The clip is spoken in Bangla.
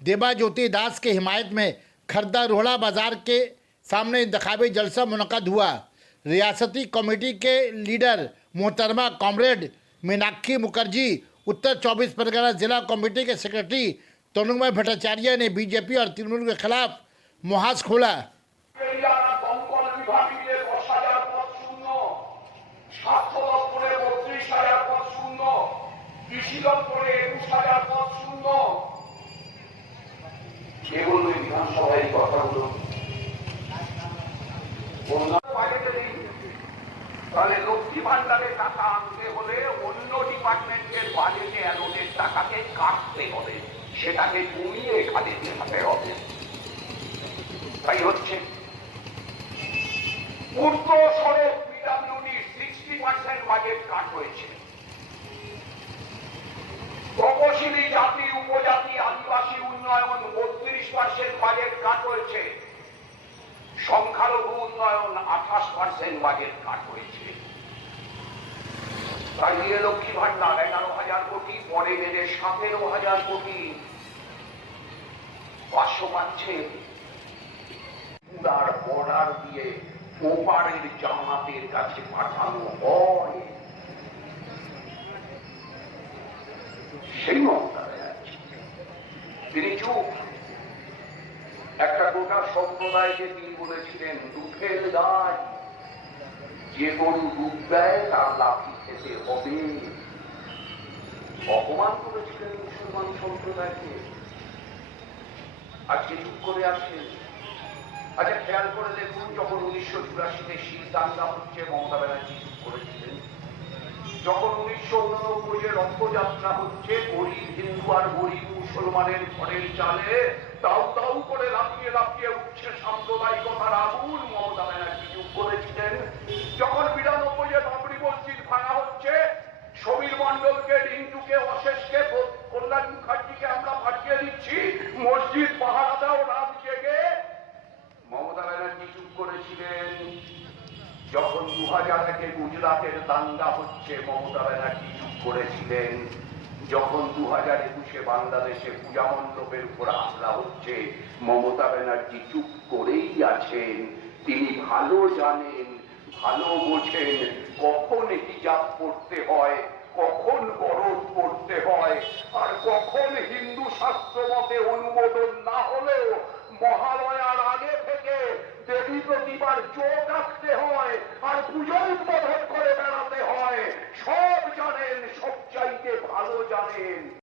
देबा ज्योति दास के हिमायत में खरदा रोहड़ा बाजार के सामने इंतखाबी जलसा मुनक़द हुआ। रियासती कमेटी के लीडर मोहतरमा कॉमरेड मीनाक्षी मुखर्जी, उत्तर 24 परगना जिला कमेटी के सेक्रेटरी तनुमय भट्टाचार्य ने बीजेपी और तृणमूल के खिलाफ मुहाज खोला। বিধানসভায় কথাগুলো তাহলে লক্ষ্মী ভান্ডারের টাকা আনতে হলে অন্য ডিপার্টমেন্টের বাজেটে অ্যালোটেড টাকাকে কাটতে হবে, সেটাকে কমিয়ে এখানে দেখাতে হবে। তাই হচ্ছে পূর্ত সড়ক পিডব্লিউডি 60% বাজেট কাট হয়েছে। তপশিলি জাতি উপজাতি আদিবাসী উন্নয়ন 32% বাজেট কাট হয়েছে। সংখ্যালঘু উন্নয়ন 28% বাজেট কাট হয়েছে। তাই নিয়ে লক্ষ্মী ভান্ডার 11,000 কোটি, পরে বেড়ে 17,000 কোটি 500 পাচ্ছে। পুরার বর্ডার দিয়ে ওপারের জামাতের কাছে পাঠানো হয়। সেই মমতা তিনি চুপ। একটা গোটা সম্প্রদায়কে তিনি বলেছিলেন দুধের গাই, যে গরু দুধ দেয় তার লাঠি খেতে হবে। অপমান করেছিলেন মুসলমান সম্প্রদায়কে, আজকে চুপ করে আছেন। আচ্ছা খেয়াল করে দেখুন, যখন 1984-তে শীত দাঙ্গা হচ্ছে মমতা ব্যানার্জি চুপ করেছিলেন। যখন 1989-এ রথযাত্রা হচ্ছে, গরিব হিন্দু আর গরিব মুসলমানের ঘরের চালে দাউ দাউ করে লাফিয়ে লাফিয়ে উঠছে সাম্প্রদায়িকতার আগুন, মমতা ব্যানার্জি চুপ করেছিলেন। যখন 92-এ বাবরি মসজিদ ভাঙা হচ্ছে, সমীর মণ্ডলকে, রিন্টুকে, অশেষকে, কল্যাণ মুখার্জিকে আমরা পাঠিয়ে দিচ্ছি মসজিদ পাহারা দাও রাত জেগে, মমতা ব্যানার্জি চুপ করেছিলেন। যখন 2001-এ গুজরাটের দাঙ্গা হচ্ছে, মমতা ব্যানার্জি চুপ করেছিলেন। যখন 2021-এ বাংলাদেশে পূজা মণ্ডপের উপর হামলা হচ্ছে, মমতা ব্যানার্জি চুপ করেই আছেন। তিনি ভালো জানেন, ভালো বোঝেন কখন হিজাব পড়তে হয়, কখন গরদ পড়তে হয়, আর